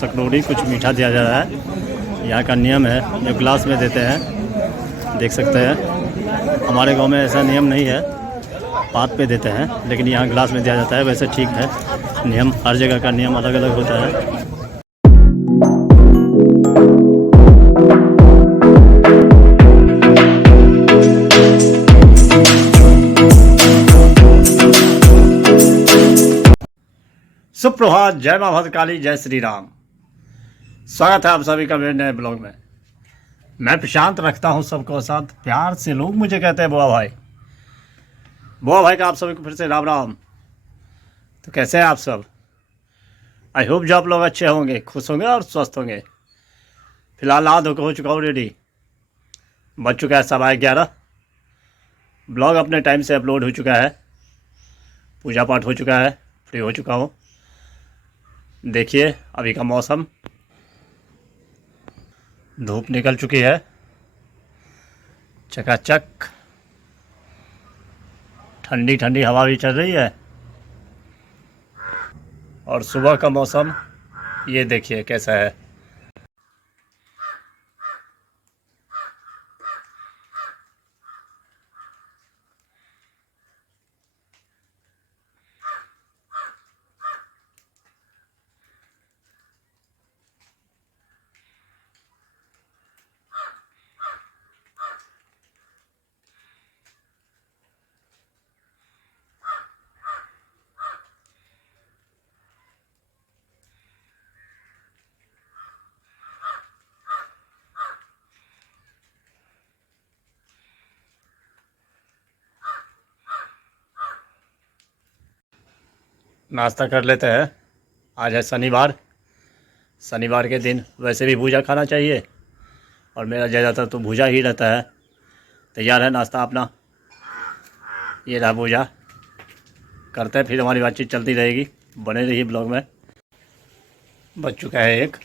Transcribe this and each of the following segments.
सकरोड़ी कुछ मीठा दिया जा रहा है। यहाँ का नियम है जो ग्लास में देते हैं, देख सकते हैं। हमारे गांव में ऐसा नियम नहीं है, पात पे देते हैं, लेकिन यहाँ ग्लास में दिया जाता है। वैसे ठीक है नियम, हर जगह का नियम अलग अलग होता है। सुप्रभात, जय मां भद्रकाली, जय श्री राम। स्वागत है आप सभी का मेरे नए ब्लॉग में। मैं प्रशांत रखता हूं सबको साथ प्यार से। लोग मुझे कहते हैं बुआ भाई। बुआ भाई का आप सभी को फिर से राम राम। तो कैसे हैं आप सब? आई होप जो आप लोग अच्छे होंगे, खुश होंगे और स्वस्थ होंगे। फिलहाल रात हो चुका हूँ रेडी, बज चुका है 11:15। ब्लॉग अपने टाइम से अपलोड हो चुका है, पूजा पाठ हो चुका है, फ्री हो चुका हूँ। देखिए अभी का मौसम, धूप निकल चुकी है चकाचक, ठंडी ठंडी हवा भी चल रही है। और सुबह का मौसम ये देखिए कैसा है। नाश्ता कर लेते हैं। आज है शनिवार। शनिवार के दिन वैसे भी भूजा खाना चाहिए और मेरा ज़्यादातर तो भूजा ही रहता है। तैयार है नाश्ता अपना, ये रहा भूजा। करते हैं फिर हमारी बातचीत चलती रहेगी, बने रहिए ब्लॉग में। बच चुका है 1,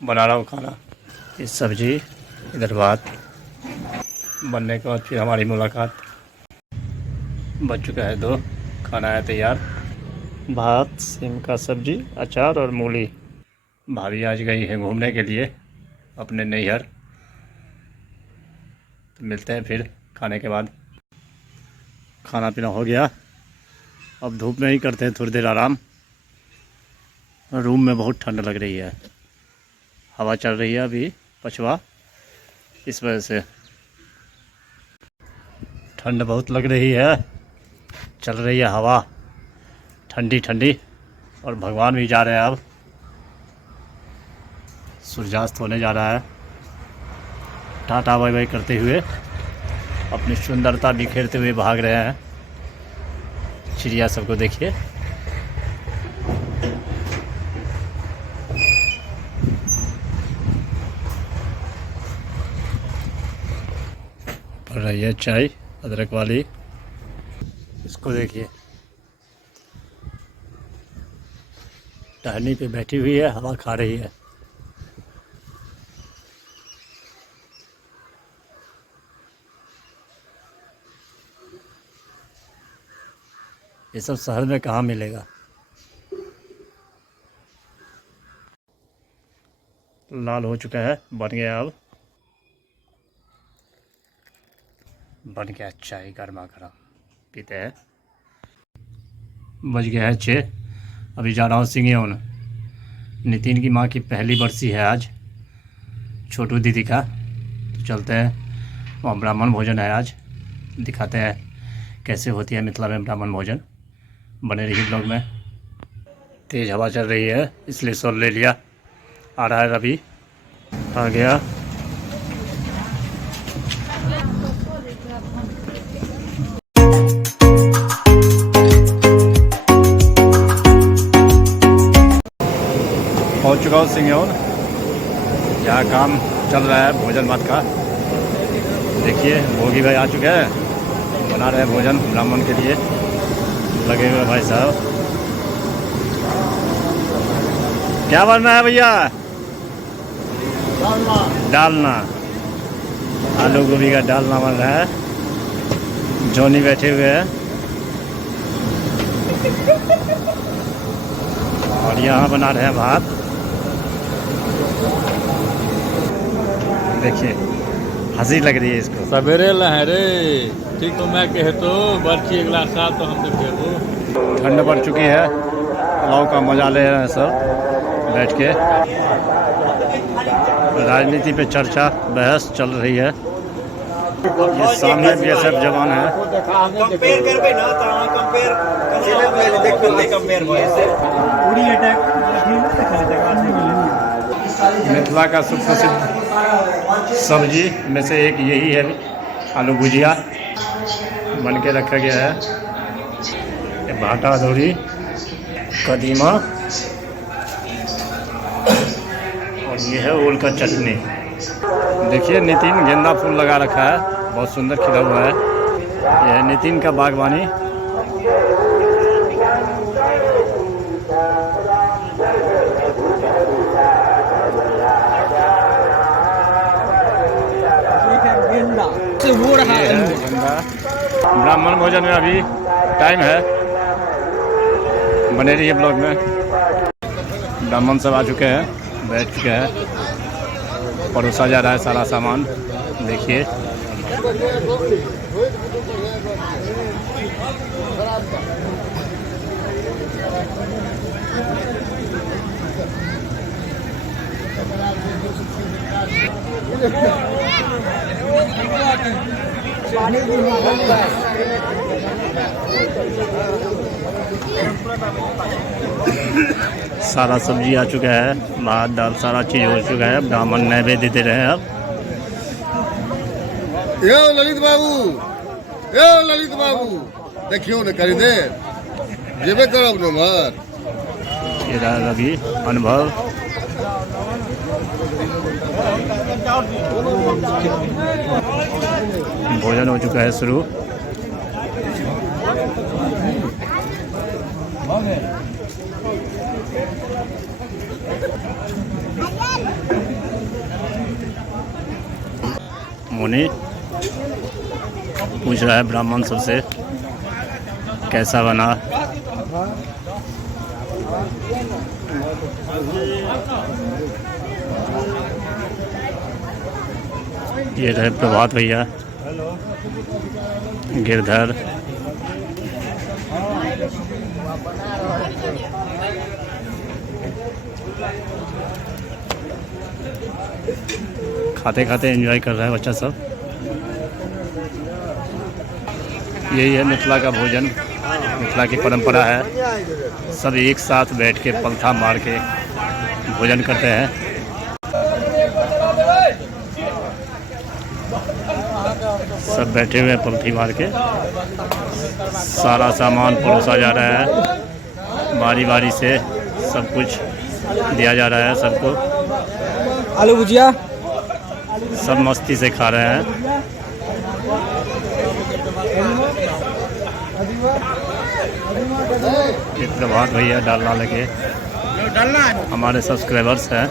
बना रहा हूँ खाना। इस सब्जी इधर भात, बनने के बाद फिर हमारी मुलाकात। बच चुका है 2, खाना है तैयार। भात, सिम का सब्जी, अचार और मूली। भाभी आज गई है घूमने के लिए अपने नैहर। तो मिलते हैं फिर खाने के बाद। खाना पीना हो गया, अब धूप में ही करते हैं थोड़ी देर आराम। रूम में बहुत ठंड लग रही है, हवा चल रही है अभी पछवा, इस वजह से ठंड बहुत लग रही है। चल रही है हवा ठंडी ठंडी, और भगवान भी जा रहे हैं। अब सूर्यास्त होने जा रहा है। टाटा बाय बाय करते हुए अपनी सुंदरता बिखेरते हुए भाग रहे हैं। चिड़िया सबको देखिए। पड़ रही है चाय अदरक वाली, इसको देखिए। टहनी पे बैठी हुई है, हवा खा रही है। ये सब शहर में कहाँ मिलेगा। लाल हो चुका है, बन गया। अब बन गया चाय गर्मा गर्म, पीते हैं। बज गया है 6। अभी जा रहा हूँ सिंगेउन। नितिन की माँ की पहली बरसी है आज, छोटू दीदी का। तो चलते हैं, वहाँ ब्राह्मण भोजन है आज। दिखाते हैं कैसे होती है मिथिला में ब्राह्मण भोजन। बने रहिए ब्लॉग में। तेज़ हवा चल रही है इसलिए सोल ले लिया। आ रहा है रवि, आ गया। पहुंच चुका हूँ सिंगेउन। यहाँ काम चल रहा है भोजन भात का। देखिए भोगी भाई आ चुके हैं, बना रहे हैं भोजन ब्राह्मण के लिए। लगे हुए भाई साहब। क्या बन रहा है भैया? डालना, आलू गोभी का डालना बन रहा है। जोनी बैठे हुए हैं और यहाँ बना रहे हैं भात। देखिए हंसी लग रही है इसको। सवेरे लहे रे ठीक तो मैं कहे तो बर्ची अगला साल तो हम देखेबो। ठंड पड़ चुकी है, पुलाव का मजा ले रहे हैं सब बैठ के। राजनीति पे चर्चा बहस चल रही है। ये सामने बीएसएफ जवान है। कंपेयर करबे ना त अहाँ कंपेयर कंपेयर पूरी अटैक मिथिला का सुप्रसिद्ध सब्जी में से एक यही है, आलू भुजिया बन के रखा गया है। ये भाटा अदौरी, कदीमा और ये है ओल का चटनी। देखिए नितिन गेंदा फूल लगा रखा है, बहुत सुंदर खिला हुआ है। यह है नितिन का बागवानी। हो रहा है ब्राह्मण भोजन में अभी टाइम है, बने रहिए ब्लॉग में। ब्राह्मण सब आ चुके हैं, बैठ चुके हैं, परोसा जा रहा है सारा सामान। देखिए सारा सब्जी आ चुका है, भात दाल सारा चीज़ हो चुका है। ब्राह्मण नैवेद्य दे रहे हैं अब। यो ललित बाबू देखियो न करी दे जेबे करब न मर। ये रहा रवि अनुभव। भोजन हो चुका है शुरू। मुनि पूछ रहा है ब्राह्मण सबसे कैसा बना। ये रहे प्रभात भैया, गिरधर, खाते खाते एंजॉय कर रहा है बच्चा सब। यही है मिथिला का भोजन, मिथिला की परंपरा है। सब एक साथ बैठ के पलथा मार के भोजन करते हैं। सब बैठे हुए हैं पलथी मार के। सारा सामान परोसा जा रहा है, बारी बारी से सब कुछ दिया जा रहा है सबको। आलू भुजिया सब मस्ती से खा रहे हैं। ये प्रभात भैया डालना लगे, हमारे सब्सक्राइबर्स हैं।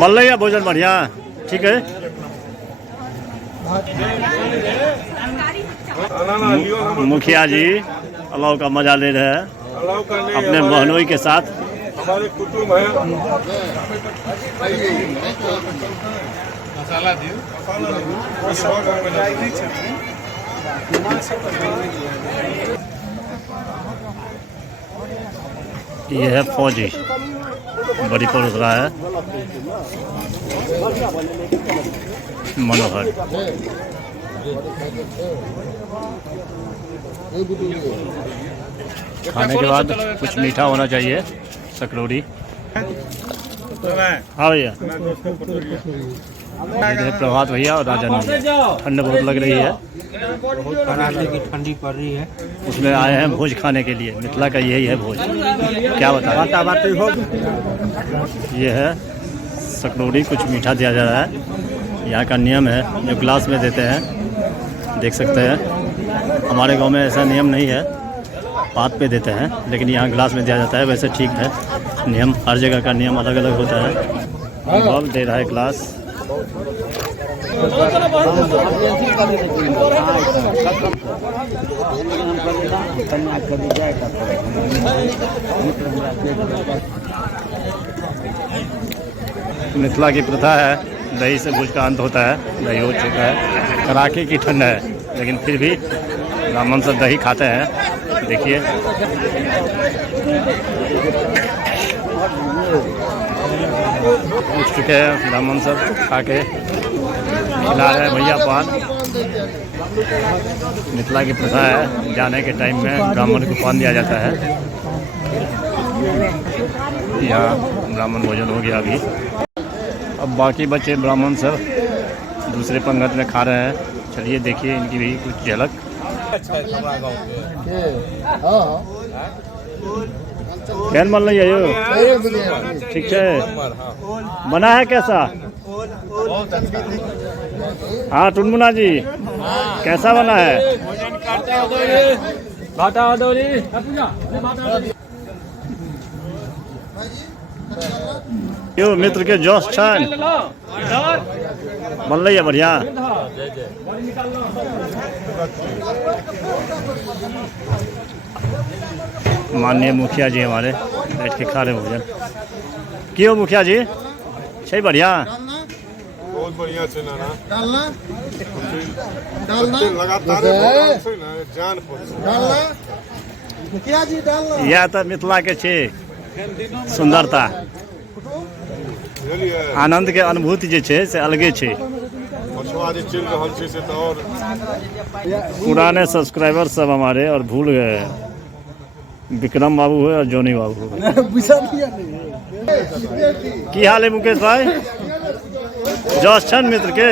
बन रही है भोजन बढ़िया, ठीक है। मुखिया जी अलाव का मजा ले रहे हैं अपने बहनोई के साथ। हमारे कुटुंब है। मसाला दियो, ये है फौजी, बड़ी परोस रहा है मनोहर। खाने के बाद कुछ मीठा होना चाहिए, सकरौड़ी। हाँ भैया, ये प्रभात भैया और राजा नंद। ठंड बहुत लग रही है, ठंडी पड़ रही है, उसमें आए हैं भोज खाने के लिए। मिथिला का यही है भोज, क्या बताएं। ये है सकरौड़ी, कुछ मीठा दिया जा रहा है। यहाँ का नियम है, जो ग्लास में देते हैं, देख सकते हैं। हमारे गांव में ऐसा नियम नहीं है, पात पे देते हैं, लेकिन यहाँ ग्लास में दिया जाता है। वैसे ठीक है नियम, हर जगह का नियम अलग अलग होता है। अनुभव दे रहा है ग्लास। मिथिला की प्रथा है, दही से भूज का अंत होता है। दही हो चुका है, कड़ाके की ठंड है, लेकिन फिर भी ब्राह्मण सब दही खाते हैं। देखिए उठ चुके हैं ब्राह्मण सब, खा के खिला रहे हैं भैया पान। मिथिला की प्रथा है, जाने के टाइम में ब्राह्मण को पान दिया जाता है। यहाँ ब्राह्मण भोजन हो गया अभी। अब बाकी बच्चे ब्राह्मण सब दूसरे पंगत में खा रहे हैं। चलिए देखिए इनकी भी कुछ झलक। केहन मन लिया यो? ठीक है, बना है कैसा? हाँ टुनमुना जी, कैसा बना है? यो मित्र के जोश छन बनल है बढ़िया। माननीय मुखिया जी हमारे बैठ के खा रहे भोजन। क्यों मुखिया जी, छै बढ़िया? बहुत बढ़िया छै नाना। डालना लगातार जान डालना मुखिया जी डालना। यह तो मिथिला के छै सुंदरता, आनंद के अनुभूति जे छै से अलगे छै। मछुआ जे चल रहल छै से तो और पुराने सब्सक्राइबर सब हमारे और भूल गए हैं। विक्रम बाबू है और जॉनी बाबू है। की हाल है मुकेश भाई? जोश छन मित्र के?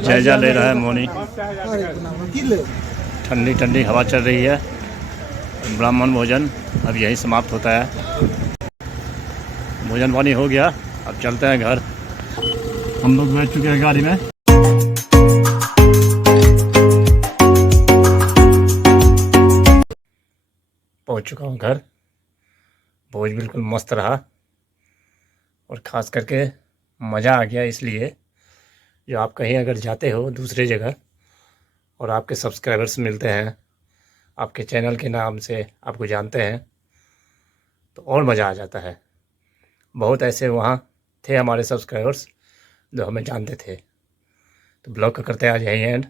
जायजा ले रहा है मोनी। ठंडी ठंडी हवा चल रही है। ब्राह्मण भोजन अब यही समाप्त होता है। भोजन पानी हो गया, अब चलते हैं घर। हम लोग बैठ चुके हैं गाड़ी में। पहुंच चुका हूं घर। भोज बिल्कुल मस्त रहा और ख़ास करके मज़ा आ गया, इसलिए जो आप कहीं अगर जाते हो दूसरे जगह और आपके सब्सक्राइबर्स मिलते हैं, आपके चैनल के नाम से आपको जानते हैं, तो और मज़ा आ जाता है। बहुत ऐसे वहाँ थे हमारे सब्सक्राइबर्स जो हमें जानते थे। तो ब्लॉग का करते हैं आज यही एंड।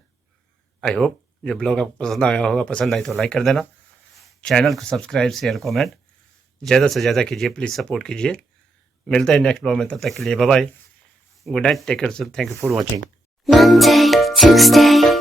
आई होप जो ब्लॉग आपको पसंद आया होगा, पसंद आई तो लाइक कर देना, चैनल को सब्सक्राइब शेयर कमेंट ज़्यादा से ज़्यादा कीजिए, प्लीज़ सपोर्ट कीजिए। मिलते हैं नेक्स्ट ब्लॉग में, तब तक के लिए bye bye, good night, take care, thank you for watching. Monday, Tuesday